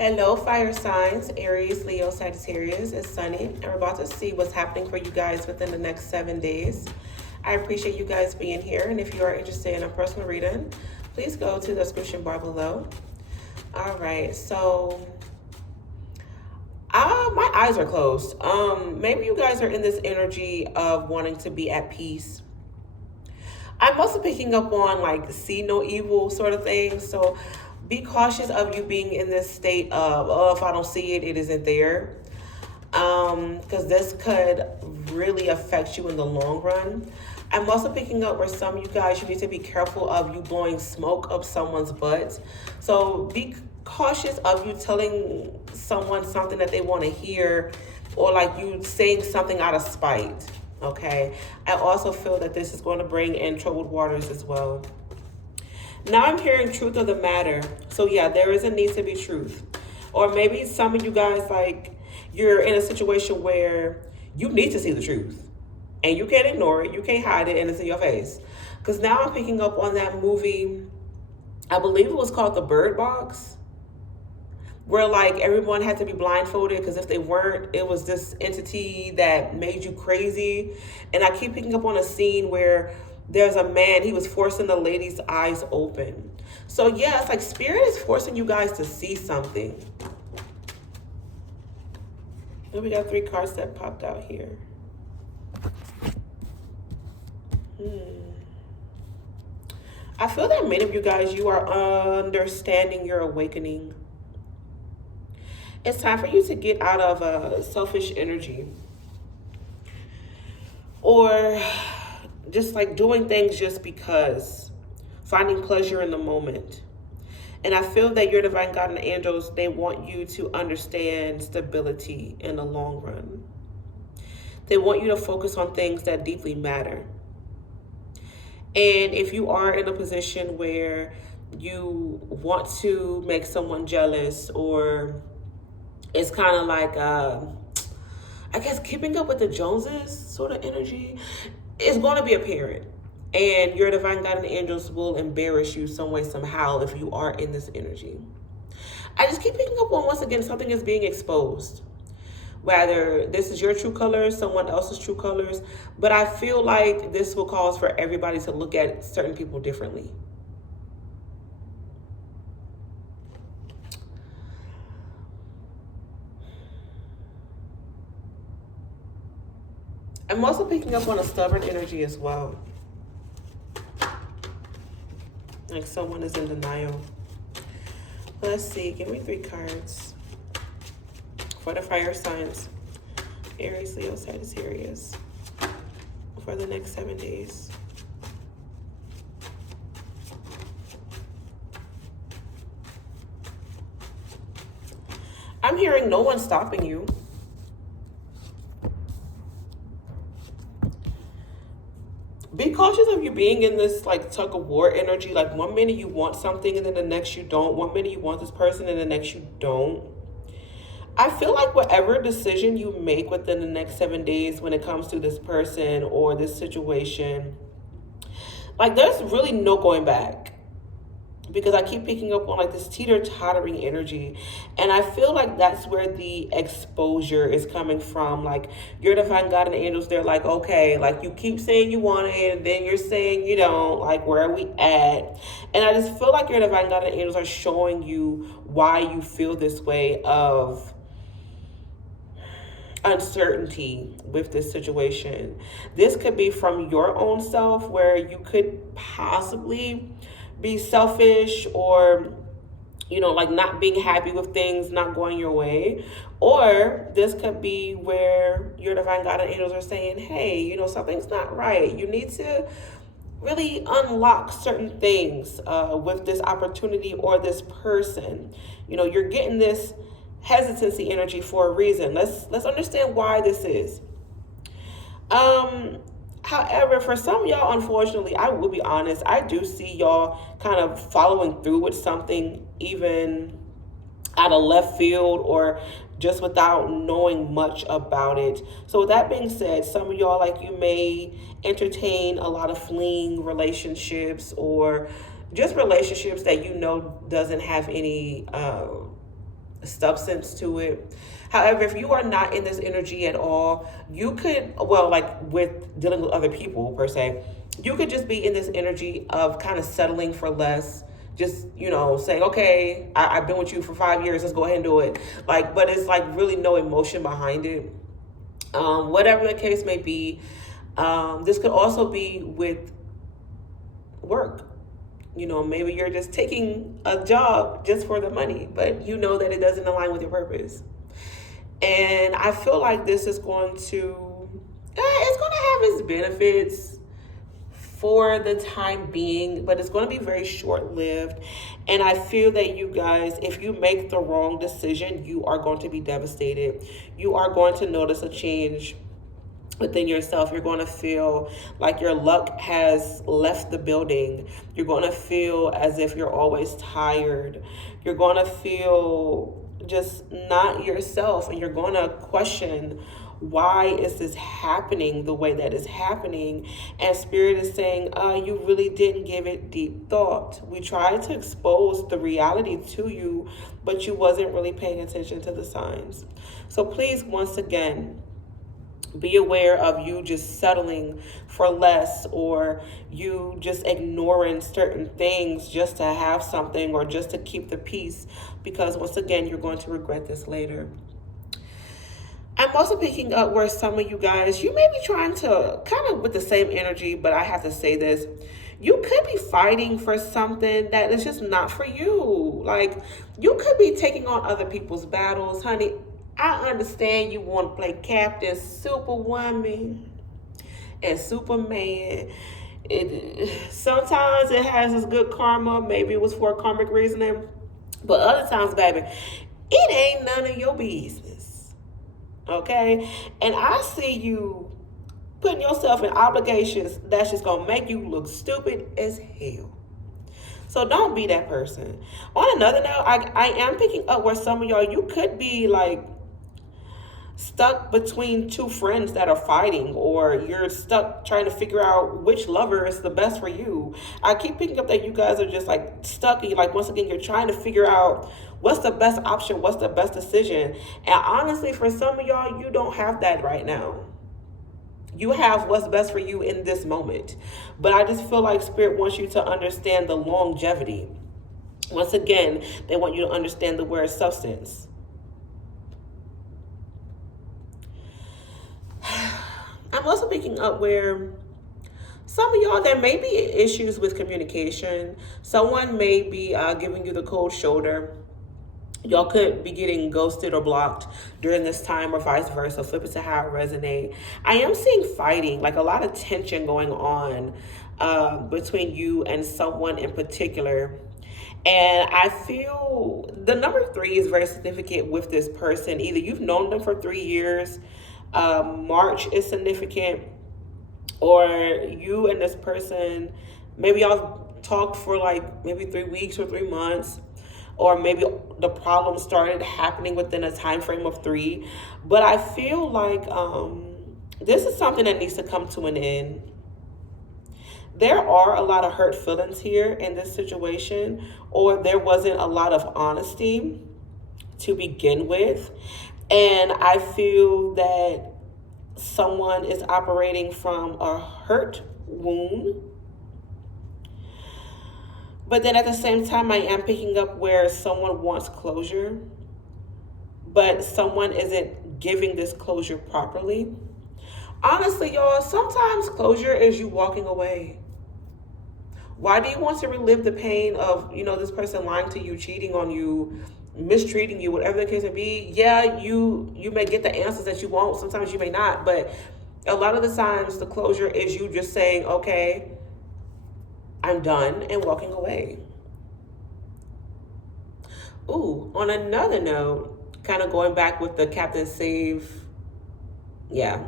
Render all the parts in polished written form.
Hello, fire signs, Aries, Leo, Sagittarius. It's Sunny, and we're about to see what's happening for you guys within the next 7 days. I appreciate you guys being here, and if you are interested in a personal reading, please go to the description bar below. All right, so my eyes are closed. Maybe you guys are in this energy of wanting to be at peace. I'm also picking up on like see no evil sort of thing. So be cautious of you being in this state of, oh, if I don't see it, it isn't there. Because this could really affect you in the long run. I'm also picking up where some of you guys, you need to be careful of you blowing smoke up someone's butt. So be cautious of you telling someone something that they want to hear, or like you saying something out of spite. Okay. I also feel that this is going to bring in troubled waters as well. Now I'm hearing truth of the matter. So yeah, there is a need to be truth. Or maybe some of you guys, like, you're in a situation where you need to see the truth. And you can't ignore it. You can't hide it, and it's in your face. Because now I'm picking up on that movie, I believe it was called The Bird Box, where like everyone had to be blindfolded because if they weren't, it was this entity that made you crazy. And I keep picking up on a scene where there's a man, he was forcing the lady's eyes open. So yeah, it's like spirit is forcing you guys to see something. And we got 3 cards that popped out here. I feel that many of you guys, you are understanding your awakening. It's time for you to get out of a selfish energy. Or just like doing things just because. Finding pleasure in the moment. And I feel that your divine God and angels, they want you to understand stability in the long run. They want you to focus on things that deeply matter. And if you are in a position where you want to make someone jealous, or it's kind of like, I guess, keeping up with the Joneses sort of energy, it's going to be apparent. And your divine God and angels will embarrass you some way, somehow, if you are in this energy. I just keep picking up on, once again, something is being exposed. Whether this is your true colors, someone else's true colors. But I feel like this will cause for everybody to look at certain people differently. I'm also picking up on a stubborn energy as well. Like someone is in denial. Let's see, give me 3 cards for the fire signs, Aries, Leo, Sagittarius, for the next 7 days. I'm hearing no one stopping you. Be cautious of you being in this like tug of war energy. Like 1 minute you want something and then the next you don't. 1 minute you want this person and the next you don't. I feel like whatever decision you make within the next 7 days when it comes to this person or this situation, like there's really no going back. Because I keep picking up on like this teeter-tottering energy. And I feel like that's where the exposure is coming from. Like your divine God and angels, they're like, okay, like you keep saying you want it and then you're saying you don't. Like, where are we at? And I just feel like your divine God and angels are showing you why you feel this way of uncertainty with this situation. This could be from your own self, where you could possibly be selfish, or like not being happy with things not going your way. Or this could be where your divine God and angels are saying, hey, something's not right. You need to really unlock certain things with this opportunity or this person. You're getting this hesitancy energy for a reason. Let's understand why this is. However, for some of y'all, unfortunately, I will be honest, I do see y'all kind of following through with something, even out of left field or just without knowing much about it. So with that being said, some of y'all, like, you may entertain a lot of fleeing relationships, or just relationships that doesn't have any substance to it. However, if you are not in this energy at all, you could, well, like with dealing with other people per se, you could just be in this energy of kind of settling for less. Just, saying, okay, I've been with you for 5 years, let's go ahead and do it. Like, but it's like really no emotion behind it. Whatever the case may be, this could also be with work. Maybe you're just taking a job just for the money, but you know that it doesn't align with your purpose. And I feel like this is going to, it's going to have its benefits for the time being, but it's going to be very short lived. And I feel that you guys, if you make the wrong decision, you are going to be devastated. You are going to notice a change within yourself. You're going to feel like your luck has left the building. You're going to feel as if you're always tired. You're going to feel just not yourself, and you're going to question, why is this happening the way that is happening? And Spirit is saying, you really didn't give it deep thought. We tried to expose the reality to you, but you wasn't really paying attention to the signs. So please, once again, be aware of you just settling for less, or you just ignoring certain things just to have something or just to keep the peace, because once again, you're going to regret this later. I'm also picking up where some of you guys, you may be trying to kind of with the same energy, but I have to say this. You could be fighting for something that is just not for you. Like, you could be taking on other people's battles, honey. I understand you want to play Captain Superwoman and Superman. Sometimes it has its good karma. Maybe it was for a karmic reasoning. But other times, baby, it ain't none of your business. Okay? And I see you putting yourself in obligations that's just going to make you look stupid as hell. So don't be that person. On another note, I am picking up where some of y'all, you could be like stuck between two friends that are fighting, or you're stuck trying to figure out which lover is the best for you. I keep picking up that you guys are just like stuck, and like, once again, you're trying to figure out what's the best option, what's the best decision. And honestly, for some of y'all, you don't have that right now. You have what's best for you in this moment. But I just feel like Spirit wants you to understand the longevity. Once again, they want you to understand the word substance. I'm also picking up where some of y'all, there may be issues with communication. Someone may be giving you the cold shoulder. Y'all could be getting ghosted or blocked during this time, or vice versa. Flip it to how it resonates. I am seeing fighting, like a lot of tension going on between you and someone in particular. And I feel the number 3 is very significant with this person. Either you've known them for 3 years, March is significant, or you and this person, maybe y'all talked for like maybe 3 weeks or 3 months, or maybe the problem started happening within a time frame of 3. But I feel like this is something that needs to come to an end. There are a lot of hurt feelings here in this situation, or there wasn't a lot of honesty to begin with. And I feel that someone is operating from a hurt wound. But then at the same time, I am picking up where someone wants closure, but someone isn't giving this closure properly. Honestly, y'all, sometimes closure is you walking away. Why do you want to relive the pain of, this person lying to you, cheating on you, mistreating you, whatever the case may be? Yeah, you may get the answers that you want. Sometimes you may not, but a lot of the times the closure is you just saying, okay, I'm done, and walking away. Ooh, on another note, kind of going back with the Captain Save, yeah.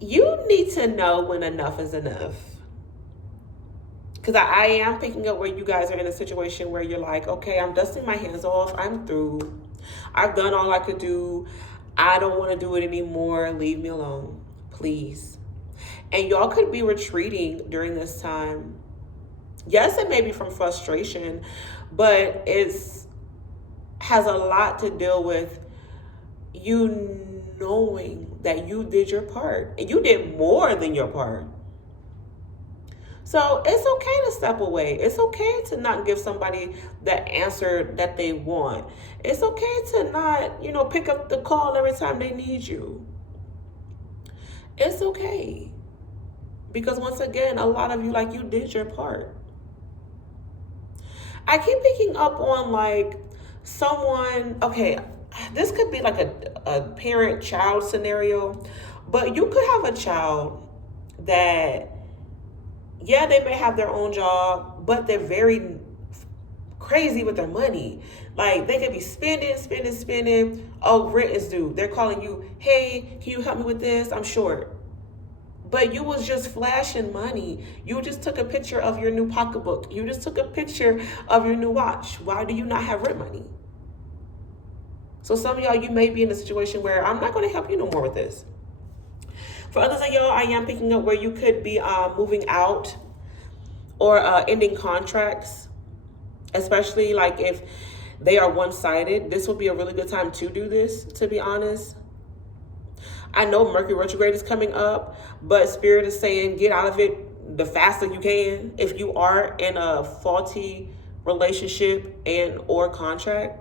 You need to know when enough is enough. Because I am picking up where you guys are in a situation where you're like, okay, I'm dusting my hands off. I'm through. I've done all I could do. I don't want to do it anymore. Leave me alone, please. And y'all could be retreating during this time. Yes, it may be from frustration, but has a lot to deal with you knowing that you did your part and you did more than your part. So it's okay to step away. It's okay to not give somebody the answer that they want. It's okay to not, pick up the call every time they need you. It's okay. Because once again, a lot of you, like, you did your part. I keep picking up on, like, someone, okay, this could be like a parent-child scenario, but you could have a child that, yeah, they may have their own job, but they're very crazy with their money. Like, they could be spending. Oh, rent is due. They're calling you, hey, can you help me with this? I'm short. But you was just flashing money. You just took a picture of your new pocketbook. You just took a picture of your new watch. Why do you not have rent money? So some of y'all, you may be in a situation where I'm not going to help you no more with this. For others of y'all, I am picking up where you could be moving out or ending contracts, especially like if they are one-sided. This would be a really good time to do this, to be honest. I know Mercury retrograde is coming up, but Spirit is saying get out of it the faster you can if you are in a faulty relationship and or contract.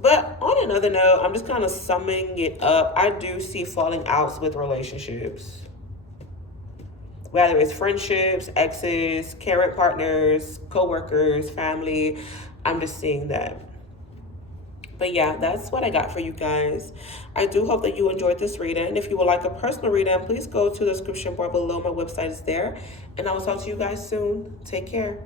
But on another note, I'm just kind of summing it up. I do see falling outs with relationships. Whether it's friendships, exes, current partners, co-workers, family. I'm just seeing that. But yeah, that's what I got for you guys. I do hope that you enjoyed this reading. If you would like a personal reading, please go to the description bar below. My website is there. And I will talk to you guys soon. Take care.